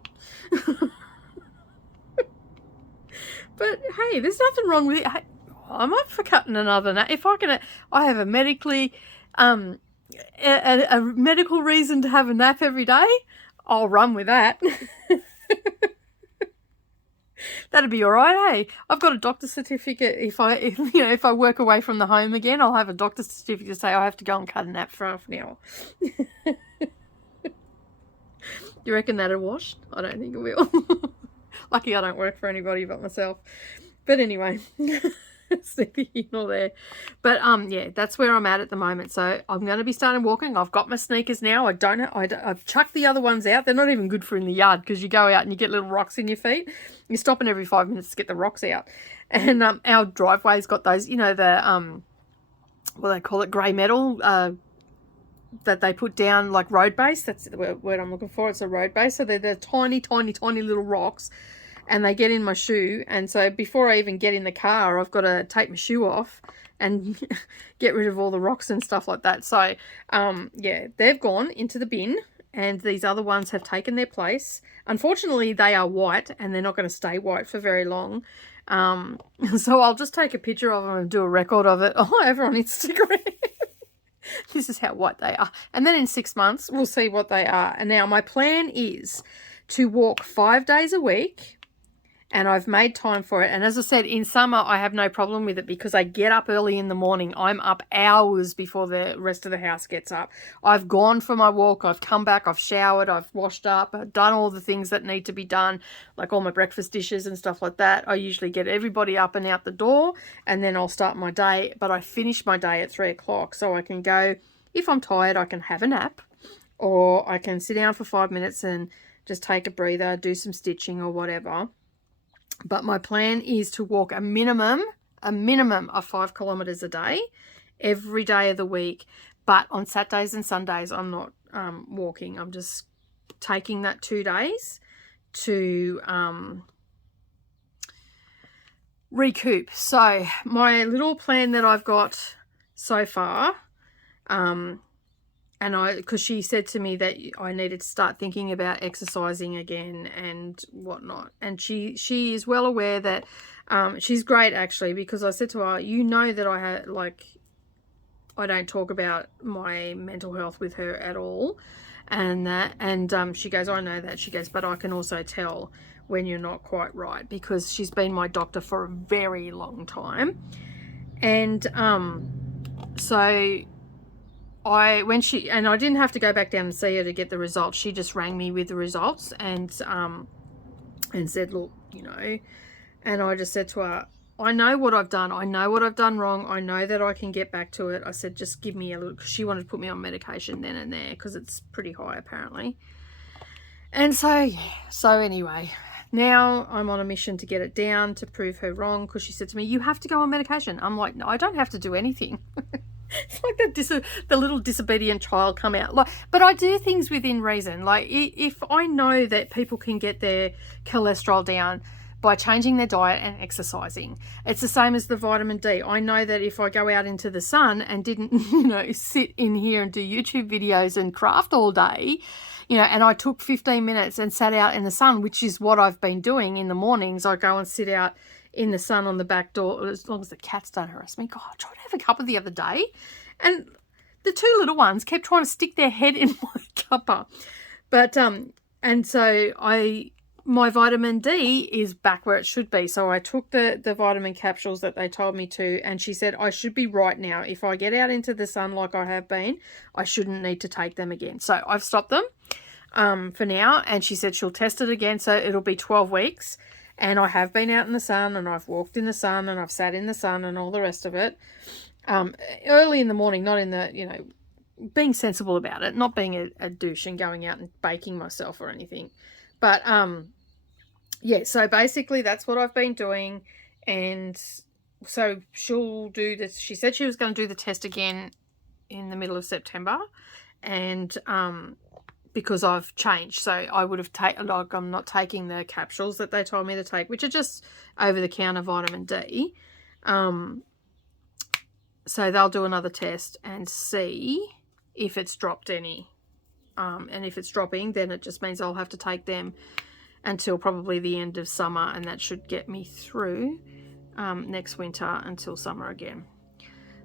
But hey, there's nothing wrong with it. Hey, I'm up for cutting another nap. If I have a medically, a medical reason to have a nap every day, I'll run with that. That'd be all right, hey? I've got a doctor's certificate. If I work away from the home again, I'll have a doctor's certificate to say I have to go and cut a nap for half an hour. you reckon that'll wash? I don't think it will. Lucky I don't work for anybody but myself. But anyway, it's neither here nor there. But yeah, that's where I'm at the moment. So I'm going to be starting walking. I've got my sneakers now. I've chucked the other ones out. They're not even good for in the yard because you go out and you get little rocks in your feet. You're stopping every 5 minutes to get the rocks out. And our driveway's got those, you know, the what they call it, grey metal, that they put down like road base. That's the word I'm looking for. It's a road base. So they're tiny, tiny, tiny little rocks, and they get in my shoe. And so before I even get in the car, I've got to take my shoe off and get rid of all the rocks and stuff like that. So yeah, they've gone into the bin, and these other ones have taken their place. Unfortunately, they are white, and they're not going to stay white for very long. So I'll just take a picture of them and do a record of it over on Instagram. This is how white they are. And then in 6 months, we'll see what they are. And now my plan is to walk 5 days a week. And I've made time for it. And as I said, in summer, I have no problem with it because I get up early in the morning. I'm up hours before the rest of the house gets up. I've gone for my walk. I've come back. I've showered. I've washed up. I've done all the things that need to be done, like all my breakfast dishes and stuff like that. I usually get everybody up and out the door, and then I'll start my day. But I finish my day at 3 o'clock, so I can go, if I'm tired, I can have a nap, or I can sit down for 5 minutes and just take a breather, do some stitching or whatever. But my plan is to walk a minimum of 5 kilometers a day, every day of the week. But on Saturdays and Sundays, I'm not walking. I'm just taking that 2 days to recoup. So my little plan that I've got so far, and because she said to me that I needed to start thinking about exercising again and whatnot. And she is well aware that, she's great actually, because I said to her, you know that I don't talk about my mental health with her at all. And she goes, I know that. She goes, but I can also tell when you're not quite right, because she's been my doctor for a very long time. And so I didn't have to go back down and see her to get the results. She just rang me with the results and said, look, you know, and I just said to her, I know what I've done. I know what I've done wrong. I know that I can get back to it. I said, just give me a little, because she wanted to put me on medication then and there because it's pretty high apparently. And so anyway, now I'm on a mission to get it down, to prove her wrong, because she said to me, you have to go on medication. I'm like, no, I don't have to do anything. It's like the little disobedient child come out. But I do things within reason. Like if I know that people can get their cholesterol down by changing their diet and exercising, it's the same as the vitamin D. I know that if I go out into the sun and didn't, you know, sit in here and do YouTube videos and craft all day, you know, and I took 15 minutes and sat out in the sun, which is what I've been doing in the mornings. I go and sit out in the sun on the back door, as long as the cats don't harass me. God, I tried to have a cuppa the other day, and the 2 little ones kept trying to stick their head in my cuppa. But and so my vitamin D is back where it should be. So I took the vitamin capsules that they told me to, and she said I should be right now. If I get out into the sun like I have been, I shouldn't need to take them again. So I've stopped them for now, and she said she'll test it again, so it'll be 12 weeks. And I have been out in the sun, and I've walked in the sun, and I've sat in the sun and all the rest of it. Early in the morning, not in the, you know, being sensible about it, not being a douche and going out and baking myself or anything. But, yeah, so basically that's what I've been doing. And so she'll do this. She said she was going to do the test again in the middle of September. And, because I've changed. So I would have taken, like, I'm not taking the capsules that they told me to take, which are just over-the-counter vitamin D. So they'll do another test and see if it's dropped any. And if it's dropping, then it just means I'll have to take them until probably the end of summer, and that should get me through next winter until summer again.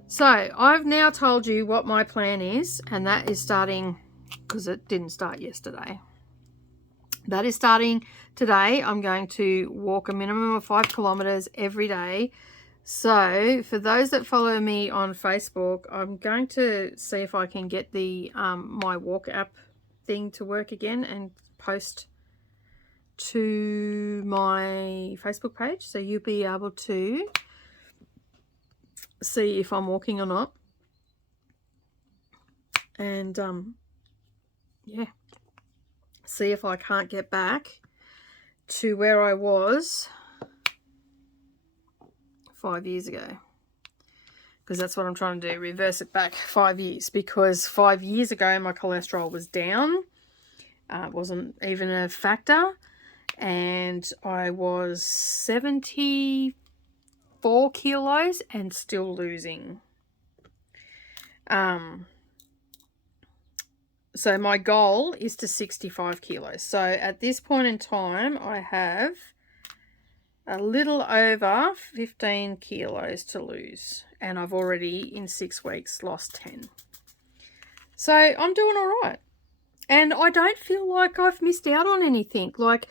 So I've now told you what my plan is, and that is starting, because it didn't start yesterday. That is starting today. I'm going to walk a minimum of 5 kilometers every day. So for those that follow me on Facebook, I'm going to see if I can get the my walk app thing to work again and post to my Facebook page, so you'll be able to see if I'm walking or not. And yeah, see if I can't get back to where I was 5 years ago, because that's what I'm trying to do, reverse it back 5 years, because 5 years ago my cholesterol was down. It wasn't even a factor, and I was 74 kilos and still losing. So my goal is to 65 kilos. So at this point in time, I have a little over 15 kilos to lose, and I've already in 6 weeks lost 10. So I'm doing all right. And I don't feel like I've missed out on anything. Like,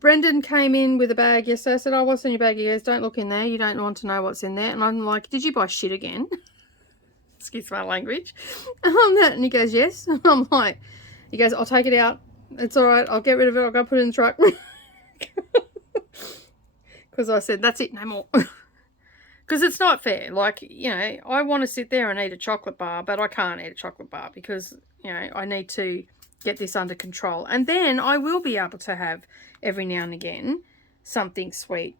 Brendan came in with a bag yesterday. I said, oh, what's in your bag? He goes, don't look in there. You don't want to know what's in there. And I'm like, did you buy shit again? Excuse my language. And he goes, yes. And I'm like, he goes, I'll take it out. It's all right. I'll get rid of it. I'll go put it in the truck. Because I said, that's it, no more. Because it's not fair. Like, you know, I want to sit there and eat a chocolate bar, but I can't eat a chocolate bar because, you know, I need to get this under control. And then I will be able to have every now and again something sweet.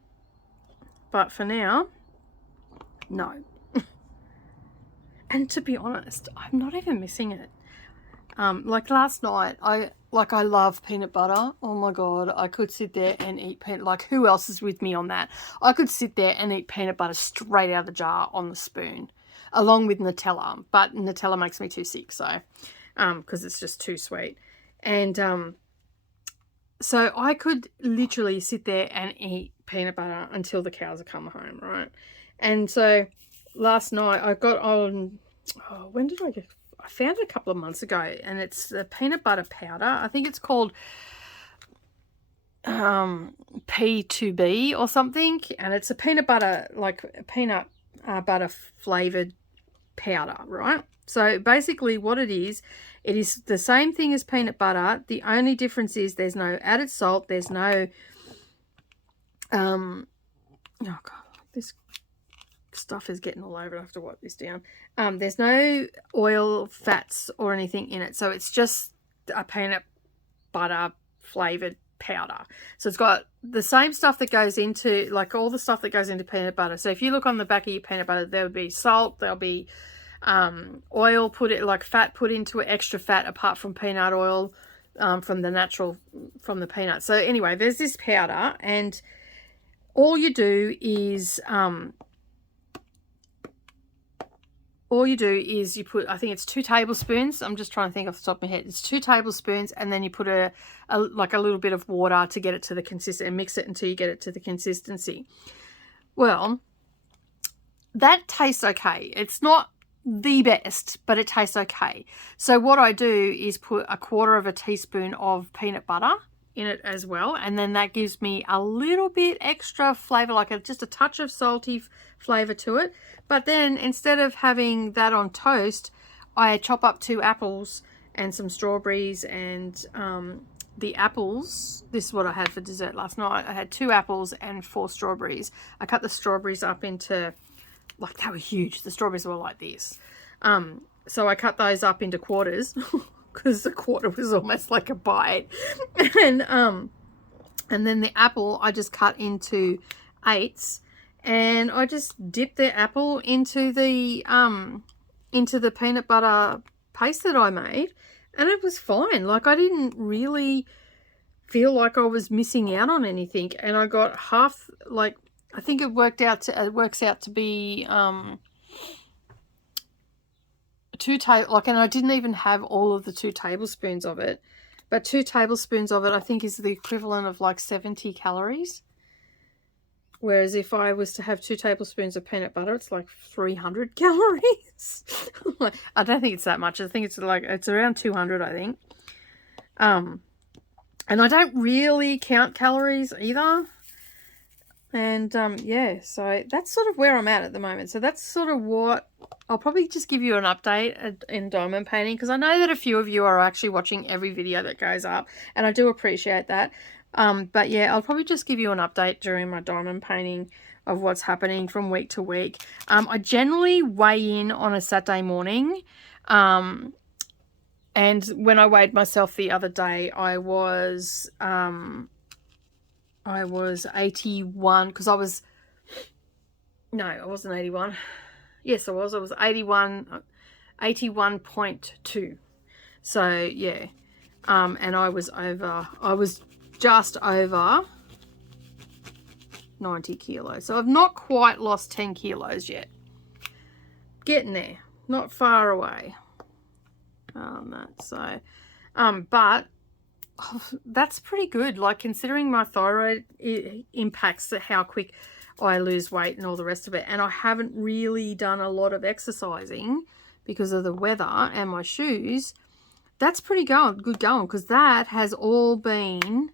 But for now, no. And to be honest, I'm not even missing it. Like last night, I love peanut butter. Oh my God, I could sit there and eat peanut, like who else is with me on that? I could sit there and eat peanut butter straight out of the jar on the spoon, along with Nutella. But Nutella makes me too sick, so, because it's just too sweet. And so I could literally sit there and eat peanut butter until the cows have come home, right? And so last night I got on, oh, when did I get, I found it a couple of months ago, and it's the peanut butter powder. I think it's called P2B or something, and it's a peanut butter, like a peanut butter flavored powder, right? So basically what it is the same thing as peanut butter. The only difference is there's no added salt, there's no oh God, this stuff is getting all over. I have to wipe this down. There's no oil, fats or anything in it, so it's just a peanut butter flavored powder. So it's got the same stuff that goes into, like all the stuff that goes into peanut butter. So if you look on the back of your peanut butter, there'll be salt, there'll be oil put it, like fat put into it, extra fat apart from peanut oil, from the natural, from the peanut. So anyway, there's this powder, and all you do is you put, I think it's 2 tablespoons. I'm just trying to think off the top of my head. It's 2 tablespoons, and then you put like a little bit of water to get it to the consistency, and mix it until you get it to the consistency. Well, that tastes okay. It's not the best, but it tastes okay. So what I do is put 1/4 teaspoon of peanut butter in it as well, and then that gives me a little bit extra flavor, like just a touch of salty flavor to it. But then instead of having that on toast, I chop up 2 apples and some strawberries, and the apples, this is what I had for dessert last night. I had 2 apples and 4 strawberries. I cut the strawberries up into, like, they were huge. The strawberries were like this. So I cut those up into quarters because the quarter was almost like a bite. And then the apple I just cut into 8s, and I just dipped the apple into the peanut butter paste that I made, and it was fine. Like, I didn't really feel like I was missing out on anything, and I got half, like, I think it works out to be 2 and I didn't even have all of the 2 tablespoons of it, but 2 tablespoons of it I think is the equivalent of like 70 calories. Whereas if I was to have 2 tablespoons of peanut butter, it's like 300 calories. I don't think it's that much. I think it's around 200, I think. And I don't really count calories either. And yeah, so that's sort of where I'm at the moment. So that's sort of what I'll probably just give you an update in diamond painting, because I know that a few of you are actually watching every video that goes up, and I do appreciate that. But yeah, I'll probably just give you an update during my diamond painting of what's happening from week to week. I generally weigh in on a Saturday morning. And when I weighed myself the other day, I was 81, because I wasn't 81. Yes, I was 81.2. So yeah, and I was just over 90 kilos. So I've not quite lost 10 kilos yet. Getting there, not far away. But that's pretty good, like, considering my thyroid impacts how quick I lose weight and all the rest of it. And I haven't really done a lot of exercising because of the weather and my shoes. That's pretty good going, because that has all been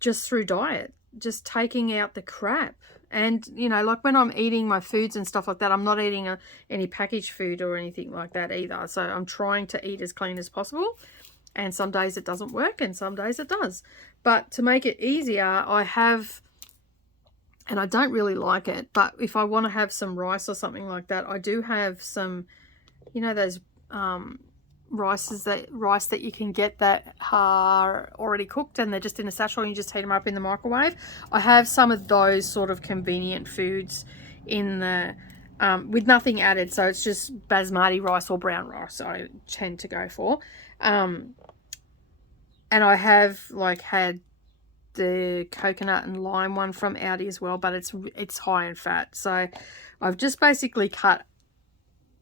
just through diet, just taking out the crap. And, you know, like when I'm eating my foods and stuff like that, I'm not eating any packaged food or anything like that either. So I'm trying to eat as clean as possible. And some days it doesn't work and some days it does. But to make it easier, I have, and I don't really like it, but if I want to have some rice or something like that, I do have some, you know, those rice that you can get that are already cooked and they're just in a satchel and you just heat them up in the microwave. I have some of those sort of convenient foods in the with nothing added, so it's just basmati rice or brown rice I tend to go for. And I have like had the coconut and lime one from Aldi as well, but it's high in fat. So I've just basically cut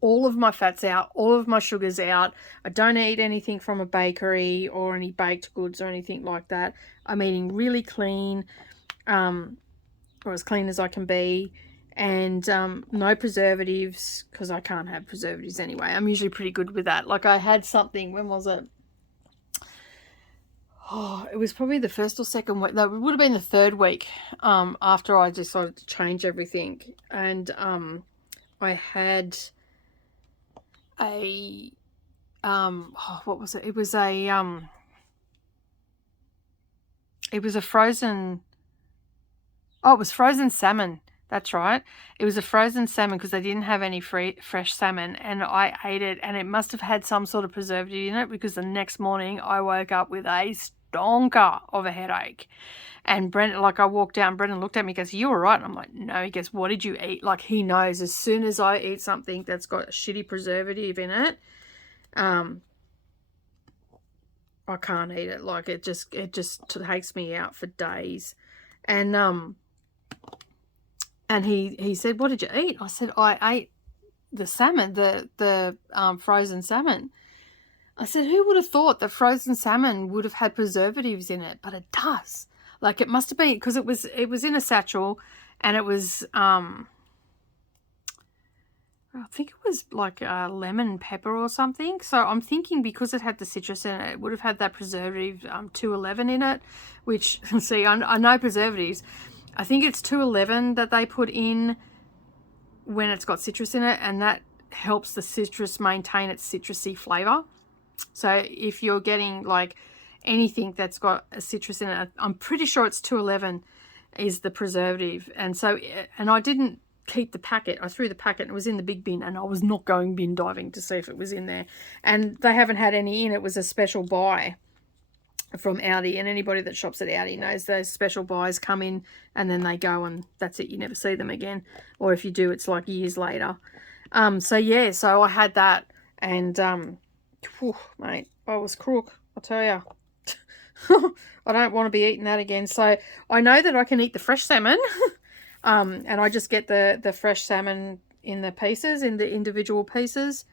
all of my fats out, all of my sugars out. I don't eat anything from a bakery or any baked goods or anything like that. I'm eating really clean, or as clean as I can be, and no preservatives, because I can't have preservatives anyway. I'm usually pretty good with that. Like I had something, when was it? Oh, it was probably the first or second week. No, it would have been the third week after I decided to change everything. And I had a what was it? It was a frozen, it was frozen salmon. That's right. It was a frozen salmon because they didn't have any fresh salmon, and I ate it, and it must have had some sort of preservative in it, because the next morning I woke up with a stonker of a headache. And Brendan, like, I walked down, Brendan looked at me, goes, "You all right?" And I'm like, "No." He goes, "What did you eat?" Like, he knows as soon as I eat something that's got a shitty preservative in it, I can't eat it. Like, it just takes me out for days. And he said, "What did you eat?" I said, "I ate the salmon, the frozen salmon." I said, "Who would have thought that frozen salmon would have had preservatives in it?" But it does. Like, it must have been, because it was in a satchel, and it was I think it was like lemon pepper or something. So I'm thinking, because it had the citrus in it, it would have had that preservative 211 in it, which, see, I know preservatives. I think it's 211 that they put in when it's got citrus in it, and that helps the citrus maintain its citrusy flavor. So if you're getting like anything that's got a citrus in it, I'm pretty sure it's 211 is the preservative. And I didn't keep the packet. I threw the packet, and it was in the big bin, and I was not going bin diving to see if it was in there. And they haven't had any in. It was a special buy from Aldi, and anybody that shops at Aldi knows those special buys come in and then they go, and that's it. You never see them again, or if you do, it's like years later. So yeah, so I had that, and whew, mate, I was crook, I tell you. I don't want to be eating that again. So I know that I can eat the fresh salmon, and I just get the fresh salmon in the pieces, in the individual pieces,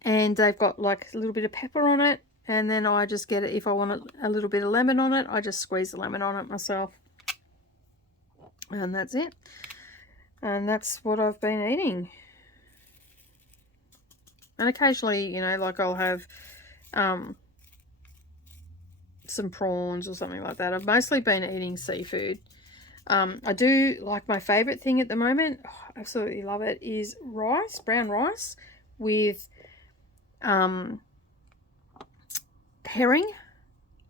and they've got like a little bit of pepper on it. And then I just get it, if I want a little bit of lemon on it, I just squeeze the lemon on it myself. And that's it. And that's what I've been eating. And occasionally, you know, like I'll have some prawns or something like that. I've mostly been eating seafood. I do like, my favourite thing at the moment, absolutely love it, is rice, brown rice with herring,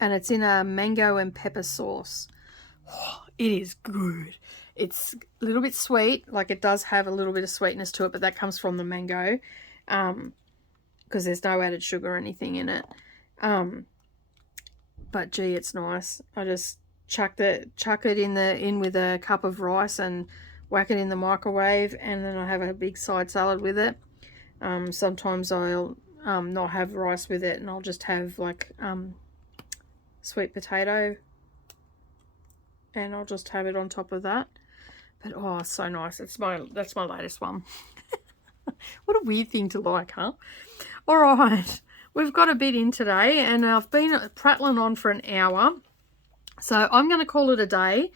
and it's in a mango and pepper sauce. It is good. It's a little bit sweet, like it does have a little bit of sweetness to it, but that comes from the mango, because there's no added sugar or anything in it. But gee, it's nice. I just chuck it in with a cup of rice and whack it in the microwave, and then I have a big side salad with it. Sometimes I'll not have rice with it, and I'll just have like sweet potato, and I'll just have it on top of that. But oh, it's so nice. That's my latest one. What a weird thing to like, huh? All right, we've got a bit in today, and I've been prattling on for an hour, so I'm going to call it a day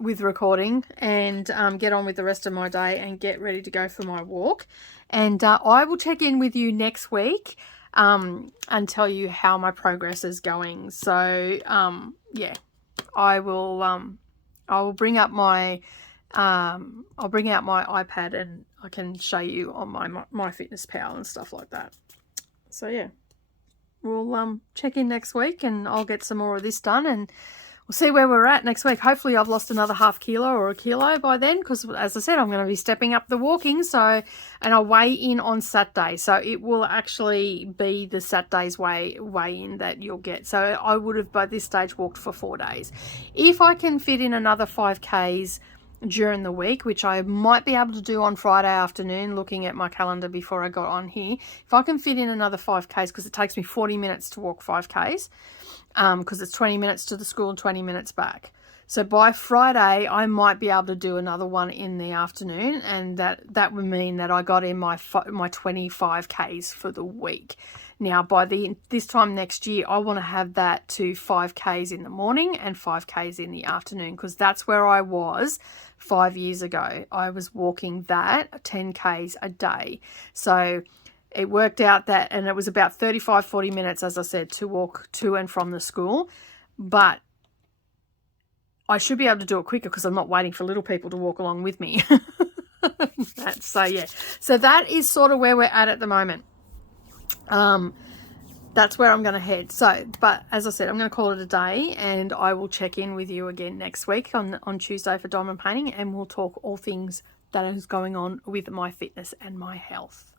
with recording, and get on with the rest of my day and get ready to go for my walk. And I will check in with you next week and tell you how my progress is going. So yeah, I will bring up my I'll bring out my iPad, and I can show you on my Fitness Pal and stuff like that. So yeah, we'll check in next week, and I'll get some more of this done, and we'll see where we're at next week. Hopefully I've lost another ½ kilo or a kilo by then, because as I said, I'm going to be stepping up the walking. So, and I'll weigh in on Saturday. So it will actually be the Saturday's weigh in that you'll get. So I would have by this stage walked for 4 days. If I can fit in another 5Ks during the week, which I might be able to do on Friday afternoon, looking at my calendar before I got on here, if I can fit in another 5Ks, because it takes me 40 minutes to walk 5Ks, because it's 20 minutes to the school and 20 minutes back. So by Friday, I might be able to do another one in the afternoon, and that would mean that I got in my 25Ks for the week. Now, by this time next year, I want to have that to 5Ks in the morning and 5Ks in the afternoon, because that's where I was 5 years ago. I was walking that 10Ks a day. So it worked out that, and it was about 35-40 minutes, as I said, to walk to and from the school. But I should be able to do it quicker, because I'm not waiting for little people to walk along with me. So yeah, so that is sort of where we're at the moment. That's where I'm going to head. So, but as I said, I'm going to call it a day, and I will check in with you again next week on Tuesday for diamond painting, and we'll talk all things that is going on with my fitness and my health.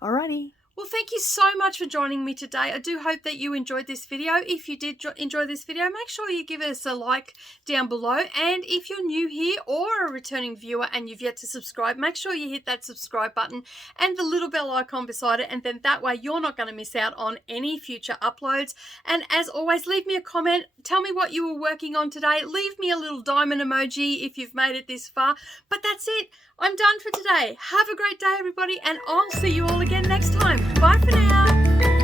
Alrighty. Well, thank you so much for joining me today. I do hope that you enjoyed this video. If you did enjoy this video, make sure you give us a like down below. And if you're new here or a returning viewer and you've yet to subscribe, make sure you hit that subscribe button and the little bell icon beside it. And then that way you're not going to miss out on any future uploads. And as always, leave me a comment. Tell me what you were working on today. Leave me a little diamond emoji if you've made it this far. But that's it. I'm done for today. Have a great day, everybody, and I'll see you all again next time. Bye for now.